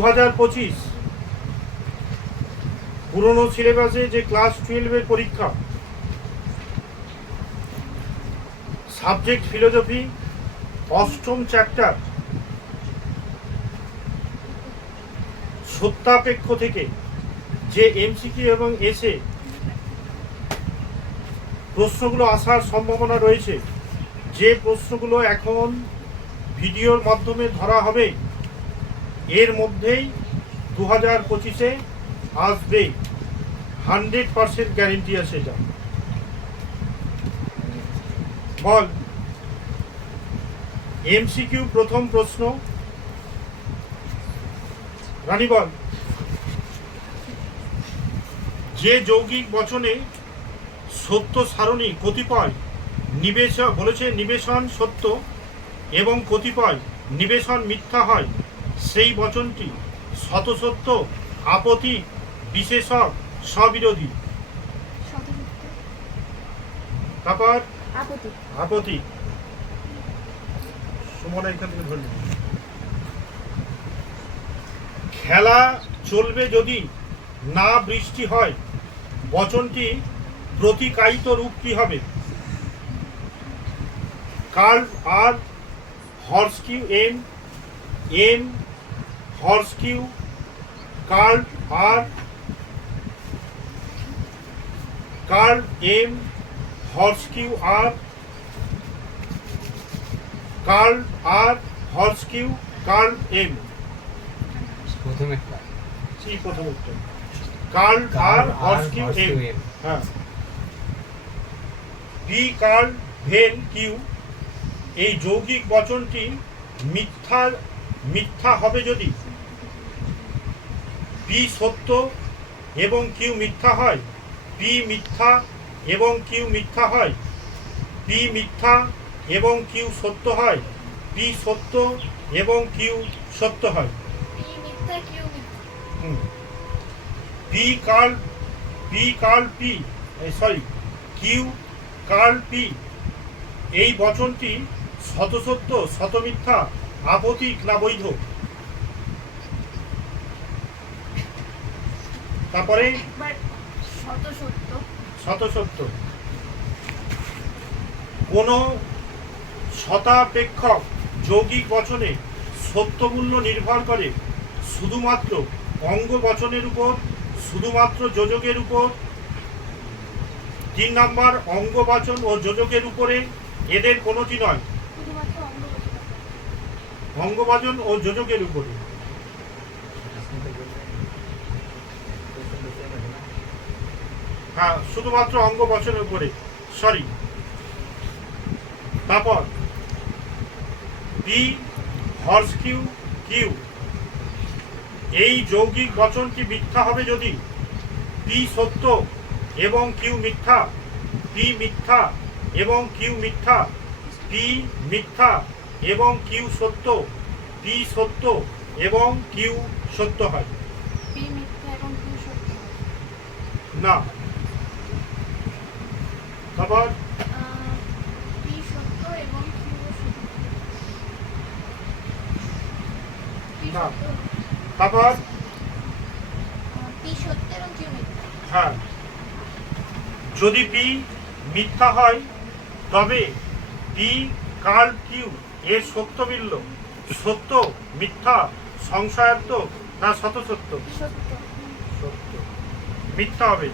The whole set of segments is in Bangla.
2025 পুরনো সিলেবাসে যে ক্লাস 12-এর পরীক্ষা, সাবজেক্ট ফিলোসফি, অষ্টম চ্যাপ্টার সত্যাপেক্ষ থেকে যে এমসিকিউ এবং এসে প্রশ্নগুলো আসার সম্ভাবনা রয়েছে, যে প্রশ্নগুলো এখন ভিডিওর মাধ্যমে ধরা হবে, এর মধ্যেই 2025-এ আসবে, 100% গ্যারেন্টি আছে এটা। বল, এমসিকিউ প্রথম প্রশ্ন, রানী বল। যে যৌগিক বচনে সত্য সারণী কতিপয় নিবেশন বলেছে নিবেশন সত্য এবং কতিপয় নিবেশন মিথ্যা হয়, সেই বচনটি শতসত্য, আপত্তি, বিশেষক, স্ববিরোধী। তারপর আপত্তি। সুমনা এখান থেকে ধরল। খেলা চলবে যদি না বৃষ্টি হয়, বচনটি প্রতিকায়িত রূপ কি হবে? কার্ল আর হর্সকিউ এম, এম হর্সকিউ, কার্ল আর, কার্ল এম হর্সকিউ আর, কার্ল আর হর্সকিউ, কার্ল এম। প্রথমে কার্ল আর হর্সকিউ এম। হ্যাঁ। পি কার্ল ভেন কিউ, এই যৌগিক বচনটি মিথ্যা হবে যদি পি সত্য এবং কিউ মিথ্যা হয়, পি মিথ্যা এবং কিউ মিথ্যা হয়, পি মিথ্যা এবং কিউ সত্য হয়, পি সত্য এবং কিউ সত্য হয়। পি কার্ল পি, কিউ কার্ল পি, এই বচনটি শতসত্য, শতমিথ্যা, আপত্তিক না বৈধ? তারপরে শতসত্য। কোন শতাপেক্ষক যৌগিক বচনে সত্যমূল্য নির্ভর করে শুধুমাত্র অঙ্গ বচনের উপর, শুধুমাত্র যোজকের উপর। 3 নাম্বার, অঙ্গবাচন ও যোজকের উপরে, এদের কোনোটি নয়। অঙ্গবাচন ও যোজকের উপরে। হ্যাঁ, শুধুমাত্র অঙ্গবাচনের উপরে, সরি। তারপর পি হর্সকিউ কিউ, এই যৌগিক বচনটি মিথ্যা হবে যদি পি সত্য এবং কিউ মিথ্যা, পি মিথ্যা এবং কিউ মিথ্যা, পি মিথ্যা এবং কিউ সত্য, পি সত্য এবং কিউ সত্য হয়। না। তারপর না, তারপর হ্যাঁ, যদি পি মিথ্যা হয় তবে পি কার্ল কিউ এর সত্য মিলল, সত্য, মিথ্যা, সংশয়াত্মক না শতসত্য? সত্য। মিথ্যা হবে।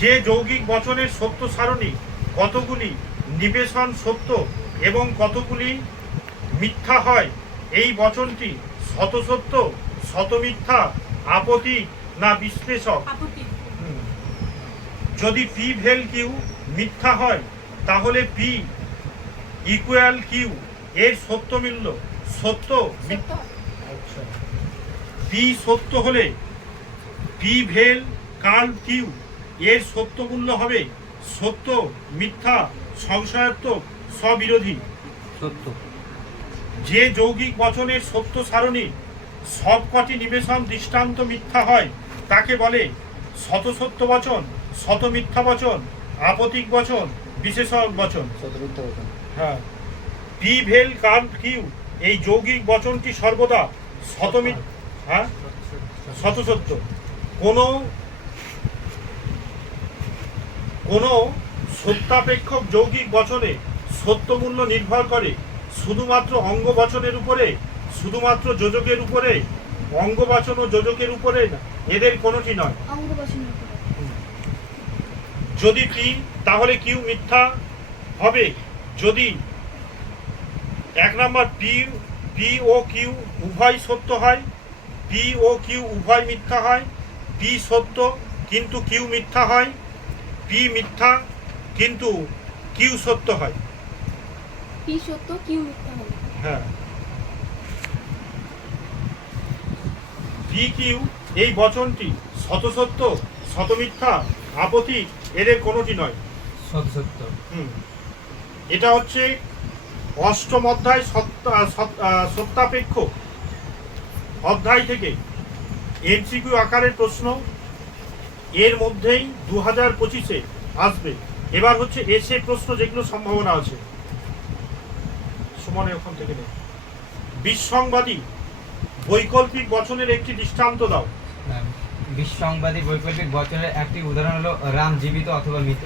যে যৌগিক বচনের সত্য সারণী কতগুলি নিবেশন সত্য এবং কতগুলি মিথ্যা হয়, এই বচনটি শতসত্য, শতমিথ্যা, আপত্তি না বিশ্লেষক? যদি পি ভেল কিউ মিথ্যা হয় তাহলে পি ইকুয়াল কিউ এর সত্য মিলল, সত্য, মিথ্যা। আচ্ছা, পি সত্য হলে পি ভেল কার্ল কিউ এর সত্য মূল্য হবে সত্য, মিথ্যা, সংশয়াত্মক, স্ববিরোধী। সত্য। যে যৌগিক বচনের সত্য সারণী সবকটি নিবেশন দৃষ্টান্ত মিথ্যা হয় তাকে বলে শতসত্য বচন, শতমিথ্যা বচন, আপত্তিক বচন, বিশেষক বচন। শতমিথ্যা বচন। হ্যাঁ। পি ভেল কার্ল কিউ এই যৌগিক বচনটি সর্বদা শতমিথ হ্যাঁ শতসত্য। কোনো কোনো সত্যাপেক্ষক যৌগিক বচনে সত্যমূল্য নির্ভর করে শুধুমাত্র অঙ্গবচনের উপরে, শুধুমাত্র যোজকের উপরে, অঙ্গবাচন ও যোজকের উপরে না, এদের কোনোটি নয়। অঙ্গবাচনের উপরে। যদি পি তাহলে কিউ মিথ্যা হবে যদি এক নম্বর পি ও কিউ উভয় সত্য হয়, পি ও কিউ উভয় মিথ্যা হয়, পি সত্য কিন্তু কিউ মিথ্যা হয়, পি মিথ্যা কিন্তু কিউ সত্য হয়। পি সত্য কিউ মিথ্যা হবে। হ্যাঁ, পি কিউ এই বচনটি শতসত্য, শতমিথ্যা, আপত্তি এদের কোনোটি নয়। সত্য। এটা হচ্ছে অষ্টম অধ্যায় সত্যাপেক্ষ অধ্যায় থেকে এমসিকিউ আকারের প্রশ্ন, এর মধ্যেই 2025-এ আসবে। এবার হচ্ছে এসে প্রশ্ন যেগুলো সম্ভাবনা আছে। সুমনের ওখান থেকে নেই। বিসংবাদী বৈকল্পিক বচনের একটি দৃষ্টান্ত দাও। বিসংবাদী বৈকল্পিক বচনের একটি উদাহরণ হলো রাম জীবিত অথবা মৃত।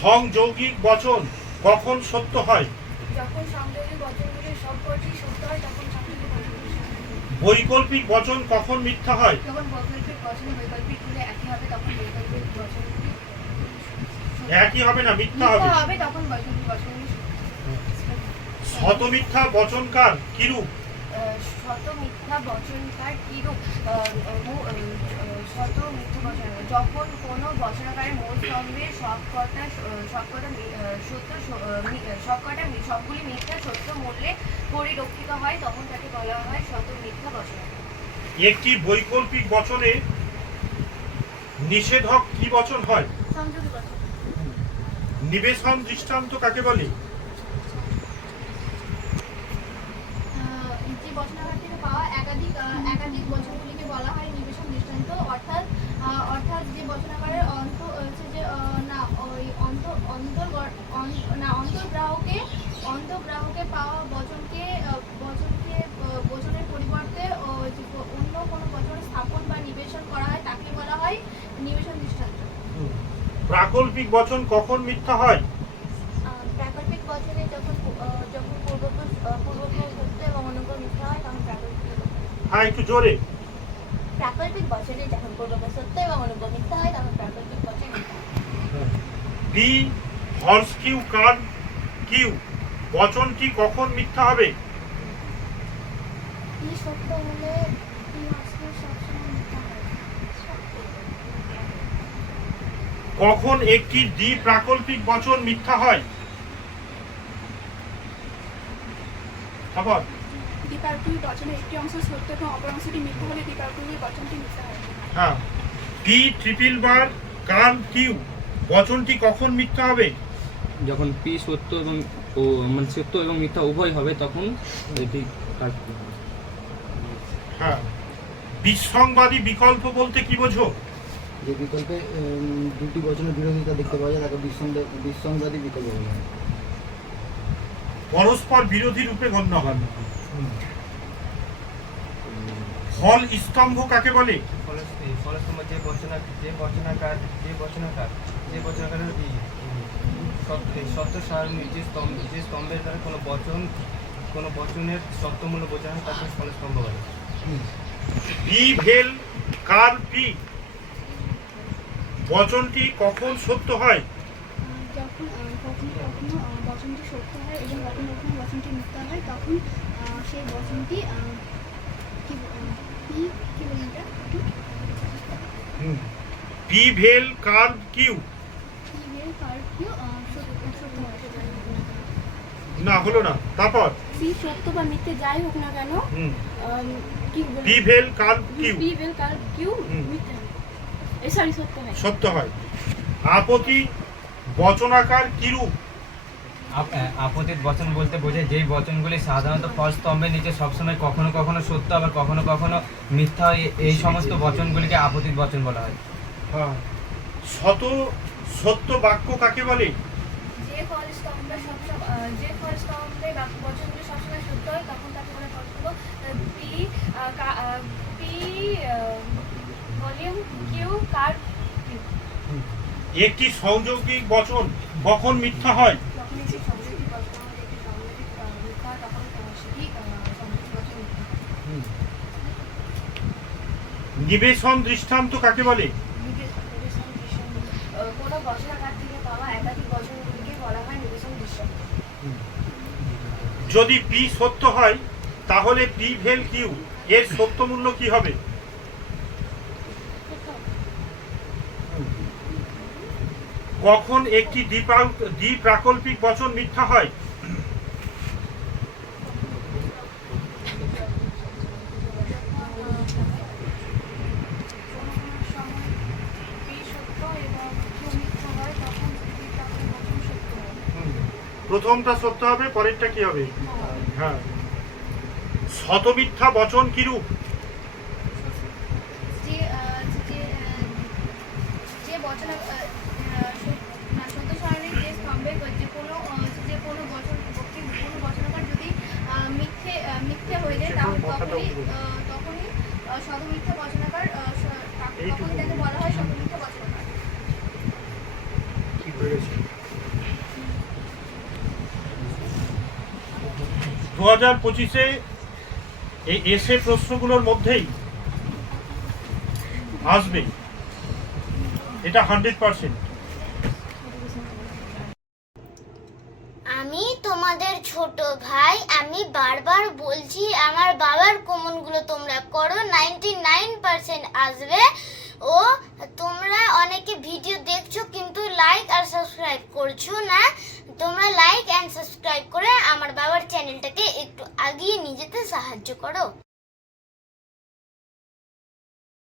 সংযৌগিক বচন কখন সত্য হয়? যখন সংযোগী বচনগুলির সবকটি সত্য হয় তখন সংযোগী বচনগুলি সত্য। বৈকল্পিক বচন কখন মিথ্যা হয়? যখন বৈকল্পিক বচন বৈকল্পিকগুলি একই হবে তখন বৈকল্পিক বচনগুলি একই হবে না, মিথ্যা মিথ্যা হবে। হবে তখন বৈকল্পিক বচনগুলি শতমিথ্যা বচনকার কিরূপ? শত মিথ্যা বচনকার কিরূপ? শত মিথ্যা বচন যখন কোনো বচনকারের মূল স্তম্ভের সবকটা সবগুলি মিথ্যা সত্য মূল্যে পরিলক্ষিত হয় তখন তাকে বলা হয় শত মিথ্যা বচন। একটি বৈকল্পিক বচনে নিষেধক কি বচন হয়? সংযোগী বচন। নিবেশন দৃষ্টান্ত কাকে বলে? যে বচনাঘাত থেকে পাওয়া একাধিক বচনগুলিকে বলা হয় নিবেশন দৃষ্টান্ত। অর্থাৎ যে বচনাকারের অন্তর্গ্রাহকে পাওয়া বচনের পরিবর্তে অন্য কোনো বচন স্থাপন বা নিবেশন করা হয় তাকে বলা হয় নিবেশন দৃষ্টান্ত। প্রাকল্পিক বচন কখন মিথ্যা হয়? প্রাকল্পিক বচনে যখন পূর্বপুরুষ সত্য এবং অনুগ্রহ মিথ্যা হয় তখন প্রাকল্পিক। হ্যাঁ, একটু জোরে। প্রাকল্পিক বচনে যখন পূর্বপুরুষ সত্য এবং অনুগ্রহ মিথ্যা হয় তখন প্রাকল্পিক বচন মিথ্যা হয়। বি হর্স কিউ কার কিউ বচনটি কখন মিথ্যা হবে? কি সত্য হলে কি আজকে সবসময় মিথ্যা হয়। কখন একটি দ্বি প্রাকল্পিক বচন মিথ্যা হয়? আবার দ্বিপ্রাকল্পিক বচনের একটি অংশ সত্য এবং অপর অংশটি মিথ্যা হলে দ্বিপ্রাকল্পিক বচনটি মিথ্যা হয়। হ্যাঁ, পি ট্রিপল বার কার কিউ বচনটি কখন মিথ্যা হবে? যখন পি সত্য এবং মানে সত্য এবং মিথ্যা উভয় হবে তখন এটি কাজ করবে। হ্যাঁ, বিসংবাদী বিকল্প বলতে কি বোঝো? যে বিকল্পে দুটি বচনের বিরোধিতা দেখতে পাওয়া যায় তাকে বিসংবাদী বিকল্প বলা হয়। পরস্পর বিরোধী রূপে গণ্য হয়। ফল স্তম্ভ কাকে বলে? ফলস্তম্ভ যে বচনাকারের সত্য সারণী যে স্তম্ভের দ্বারা কোনো বচনের সত্যমূল্য বোঝা হয় তাকে ফলস্তম্ভ বলে। বি ভেল কার পি বচনটি কখন সত্য হয়? যখন কখনো বচনটি সত্য হয় এবং কখনো কখনো বচনটি মিথ্যা হয় তখন সেই বচনটি কি বলেন এটা? পি ভেল কার কিউ সত্য হয়। না, হলো না। তারপর পি সত্য বা মিথ্যে যাই হোক না কেন কি পি ভেল কার কিউ পি ভেল কার কিউ মিথ্যা হয়। সত্য হয়। সত্য হয়। আপত্তি বচনাকার কিরূপ? আপতিত বচন বলতে বোঝায় যেই বচনগুলি সাধারণত ফল স্তম্ভের নিচে সবসময় কখনো কখনো সত্য আবার কখনো কখনো মিথ্যা হয়, এই সমস্ত বচনগুলিকে আপতিত বচন বলা হয়। হ্যাঁ, সত্য বাক্য কাকে বলে? যে যে ফল স্তম্ভে বচনগুলি সবসময় সত্য হয় তখন তাকে বলে ফলস্বরূপ। পি ভলিউম কিউ কার্ভ কিউ। একটি সংযোগিক বচন কখন মিথ্যা হয়? যখন একটি সংযোগী বচন একটি সংযোগী মিথ্যা হয় তখন সেটি সংযোগী বচন মিথ্যা হয়। নিবেশন দৃষ্টান্ত কাকে বলে? কোনো বচনাকার থেকে পাওয়া একাধিক বচনগুলিকে বলা হয় নিবেশন দৃষ্টান্ত। যদি পি সত্য হয় তাহলে পি ভেল কিউ এর সত্য মূল্য কি হবে? কখন একটি দ্বিপ্রাকল্পিক বচন মিথ্যা হয়? প্রথমটা সত্য হবে, পরেরটা কি হবে? হ্যাঁ। শতমিথ্যা বচন কিরূপ? যে বচন সত্য সারণীর যে স্তম্ভে যে কোনো বচনকার যদি মিথ্যে হয়ে যায় তাহলে তখনই শতমিথ্যা বচনাকার তখনই তাকে বলা হয় শতমিথ্যা বচনাকার। 2025-এ এই এসে প্রশ্নগুলোর মধ্যেই আসবে, এটা 100%। আমি তোমাদের ছোট ভাই, আমি বারবার বলছি আমার বাবার কমনগুলো তোমরা করো, 99% আসবে। ও তোমরা অনেকে ভিডিও দেখছো কিন্তু লাইক আর সাবস্ক্রাইব করছো না। তোমরা লাইক এন্ড সাবস্ক্রাইব করে আমার বাবার চ্যানেলটাকে একটু আগিয়ে নিয়ে যেতে সাহায্য করো।